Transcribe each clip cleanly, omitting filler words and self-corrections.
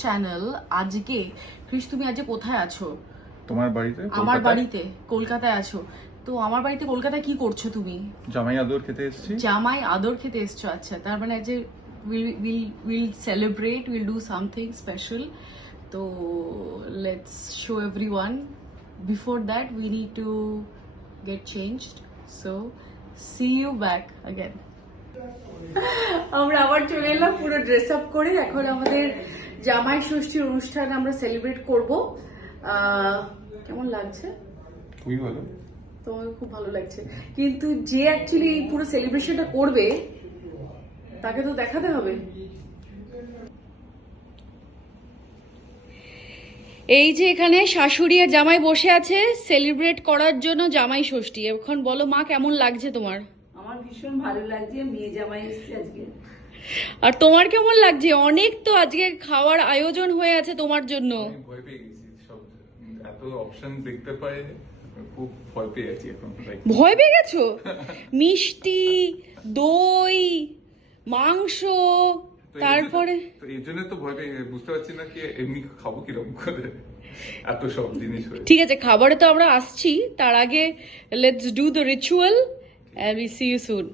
Channel. আজকে Chris, তুমি আজকে কোথায় আছো? তোমার বাড়িতে? আমার বাড়িতে কলকাতায় আছো। তো আমার বাড়িতে কলকাতায় কি করছো তুমি? জামাই আদর খেতে এসেছি। জামাই আদর খেতে এসছো? আচ্ছা, তার মানে আজ will celebrate, will do something special. তো let's show everyone. Before that we need to get changed, so see you back again. আমরা আবার চলে এলাম পুরো ড্রেস আপ করে। এখন আমাদের জামাই ষষ্ঠীর অনুষ্ঠান আমরা সেলিব্রেট করব। কেমন লাগছে? খুবই ভালো। তোমাকে খুব ভালো লাগছে, কিন্তু যে অ্যাকচুয়ালি পুরো সেলিব্রেশনটা করবে তাকে তো দেখাতে হবে। এই যে এখানে শাশুড়ি আর জামাই বসে আছে সেলিব্রেট করার জন্য জামাই ষষ্ঠী। এখন বলো মা, কেমন লাগছে তোমার? আমার ভীষণ ভালো লাগছে, মেয়ে জামাই এসেছে আজকে। আর তোমার কেমন লাগছে? অনেক তো আজকে খাওয়ার আয়োজন হয়ে আছে তোমার জন্য। ভয় পেয়ে গেছি, সব এত অপশন দেখতে পাই, খুব ভয় পেয়ে আছি এখন। ভয় পেয়ে গেছো? মিষ্টি, দই, মাংস, তারপরে এই জন্য তো ভয় পেয়ে বুঝতে পারছি না কি এমনি খাবো কিরকম করে, এত সব জিনিস হয়ে। ঠিক আছে, খাবারে তো আমরা আসছি, তার আগে let's do the ritual and we see you soon.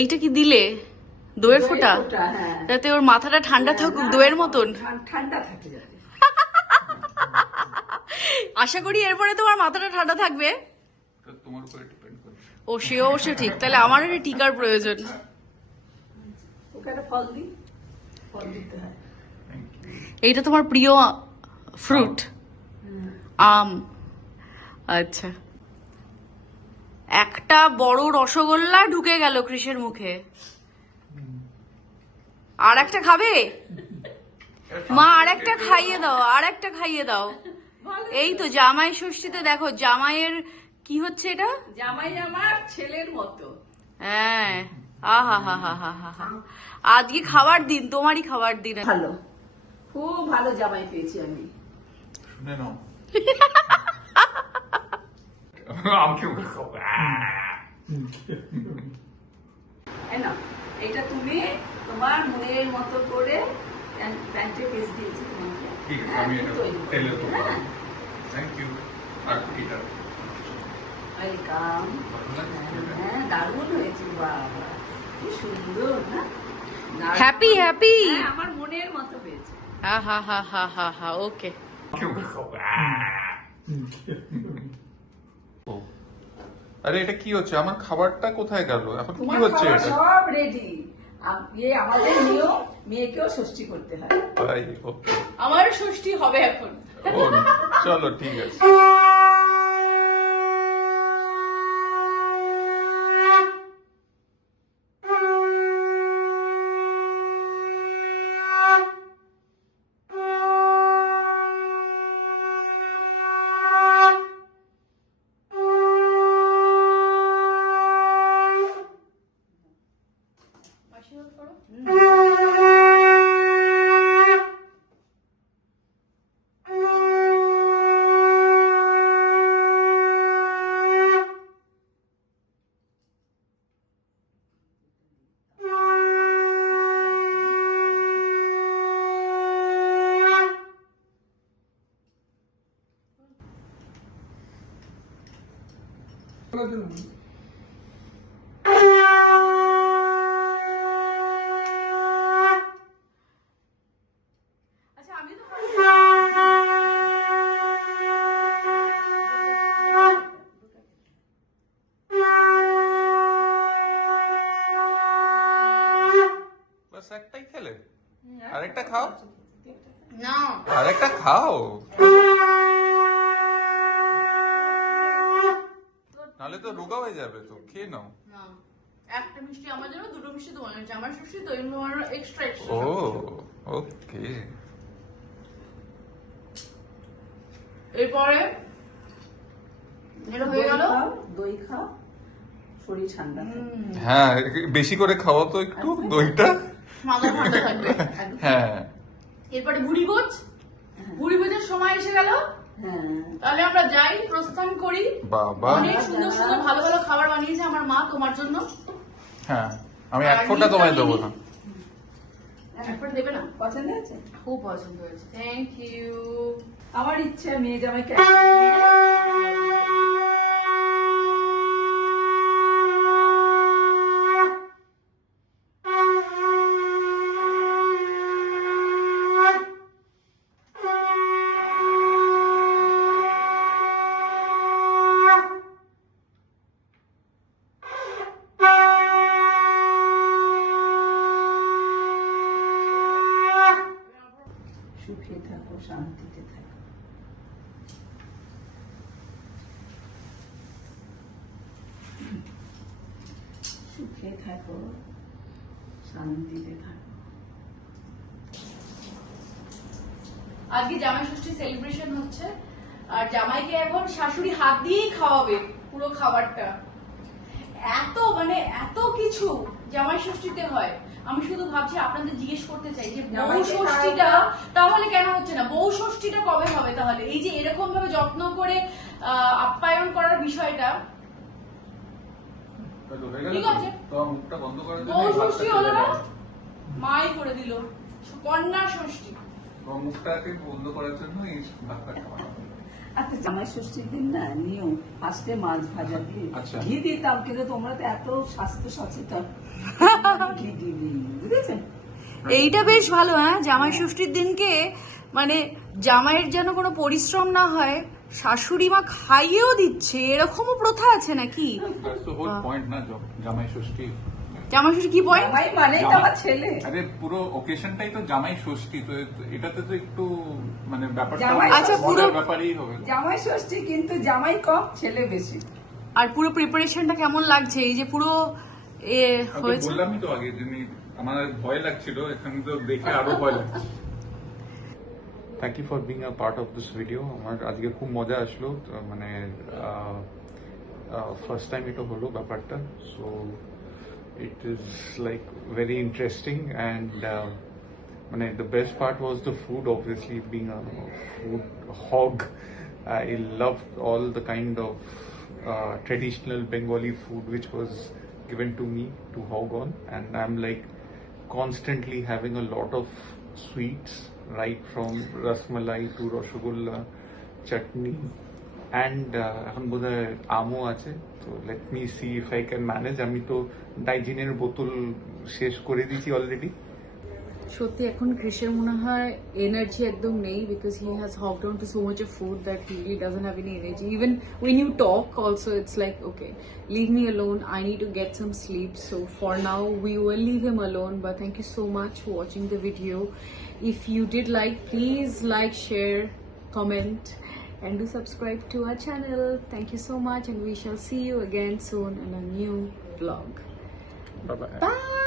এইটা কি দিলে? দইয়ের ফোঁটা? হ্যাঁ, যাতে ওর মাথাটা ঠান্ডা থাকুক দইয়ের মতন। ঠান্ডা থাকে যাতে। আশা করি এরপরে তোমার মাথাটা ঠান্ডা থাকবে। তোমার উপরে ডিপেন্ড করে। ও সে অবশ্য ঠিক, তাহলে আমার একটা টিকার প্রয়োজন। ওকে একটা ফল দিই, ফল দিতে হয়। এইটা তোমার প্রিয় ফ্রুট? আম। আচ্ছা, একটা বড় রসগোল্লা ঢুকে গেল কৃষের মুখে। আর একটা খাবে? মা আর একটা খাইয়ে দাও, আর একটা খাইয়ে দাও। এই তো জামাই ষষ্ঠীতে দেখো জামাইয়ের কি হচ্ছে এটা। জামাই আমার ছেলের মতো। হ্যাঁ, আহা হা হা হা হা হা। আজকে খাবার দিন, তোমারই খাবার দিন। ভালো, খুব ভালো জামাই পেয়েছি আমি। শুনে নাও। আমাকে খাও। এই নাও, এটা তুমি তোমার মনের মতো করে প্যান্টে পিস দিয়েছি তোমাকে। ঠিক আছে, আমি এটা তেলে দেবো। Thank you. আর এটা ওয়েলকাম। হ্যাঁ, দারুণ হয়েছে, বাবা কি সুন্দর না? Happy happy. হ্যাঁ, আমার মনের মতো হয়েছে। হা হা হা হা হা হা। ওকে। আরে এটা কি হচ্ছে? আমার খাবারটা কোথায় গেল? এখন কি তোমার হচ্ছে খাবার এটা? সব রেডি। আমাদের নিয়ম, মেয়েকেও ষষ্ঠী করতে হয়। তাই, ওকে। আমারও ষষ্ঠী হবে এখন। ও, চলো ঠিক আছে। আচ্ছা আমি তো বাস একটাই খেলে আরেকটা খাও না আরেকটা খাও নাহলে তো রোগা হয়ে যাবে তো খেয়ে নাও না একটা মিষ্টি আমার জন্য দুটো মিষ্টি তোমার জন্য আমার সুশি তো এক্সট্রা ও ওকে এরপরে এটা হয়ে গেল দই খাও শরীর ঠান্ডা হ্যাঁ বেশি করে খাওয়া তো একটু দইটা মাথা ঠান্ডা থাকবে হ্যাঁ এরপরে ভুড়ি ভোজ ভুড়ি ভোজের সময় এসে গেল হ্যাঁ তাহলে আমরা যাই প্রস্থান করি বাবা অনেক সুন্দর সুন্দর ভালো ভালো খাবার বানিয়েছে আমার মা তোমার জন্য হ্যাঁ আমি এক ফোঁটা তোমায় দেবো না একবার দেবে না পছন্দ আছে খুব পছন্দ হয়েছে থ্যাংক ইউ আমার ইচ্ছে মেয়ে জামাইকে সুখে থাকো শান্তিতে থাকো সুখে থাকো শান্তিতে থাকো আজকে জামাই ষষ্ঠী সেলিব্রেশন হচ্ছে আর জামাইকে এখন শাশুড়ি হাত দিয়েই খাওয়াবে পুরো খাবারটা এত কিছু জামাই ষষ্ঠীতে হয় আমি শুধু ভাবছি আপনাদের জিজ্ঞেস করতে চাই যে বউ জামাইকে ষষ্ঠীটা তাহলে কেন হচ্ছে না বউ ষষ্ঠীটা কবে হবে তাহলে এই যে এরকম ভাবে যত্ন করে আপ্যায়ন করার বিষয়টা ঠিক আছে মুখটা বন্ধ করে বউ ষষ্ঠী হলো না মাই করে দিল কন্যা ষষ্ঠী মুখটাকে বন্ধ করার জন্য এই ভাতটা খাওয়া আচ্ছা জামাই ষষ্ঠীর দিন না নিয়ম ফার্স্টে মাছ ভাজা দিয়ে আচ্ছা। ঘি দিতাম কিন্তু তোমরা তো এত স্বাস্থ্য সচেতন ঘি দিবি বুঝেছেন এইটা বেশ ভালো হ্যাঁ জামাই ষষ্ঠীর দিনকে মানে জামাইয়ের যেন কোনো পরিশ্রম না হয় শাশুড়ি মা খাইয়েও দিচ্ছে এরকমও প্রথা আছে নাকি পয়েন্ট না জামাই ষষ্ঠী জামাই ষষ্ঠী কি পয়েন্ট জামাই মানেই তো আমার ছেলে আরে পুরো ওকেশনটাই তো জামাই ষষ্ঠী তো এটাতে তো একটু মানে ব্যাপারটা জামাই আচ্ছা, পুরো- মজার ব্যাপারই হবে জামাই ষষ্ঠী কিন্তু জামাই কম ছেলে বেশি আর পুরো প্রিপারেশনটা কেমন লাগছে এই যে পুরো আমি তো হয়েছে বললামই তো আগে যে আমার ভয় লাগছিল এখানে তো দেখে আরো ভয় লাগছে thank you for being a part of this video আমার আজকে খুব মজা আসলো তো মানে ফার্স্ট টাইম এটা হলো ব্যাপারটা so it is like very interesting and the best part was the food obviously being a food hog I loved all the kind of traditional Bengali food which was given to me to hog on and I'm like constantly having a lot of sweets right from rasmalai to rasgulla chutney and এখন বোধহয় আমও আছে তো let me see if I can manage আমি তো ডাইজিনের বোতল শেষ করে দিয়েছি অলরেডি সত্যি এখন ক্রিসের মনে হয় এনার্জি একদম নেই because he has hooked on to so much of food that he really doesn't have any energy even when you talk also it's like okay leave me alone I need to get some sleep so for now we will leave him alone but thank you so much for watching the video if you did like please like share comment and do subscribe to our channel thank you so much and we shall see you again soon in a new vlog bye bye bye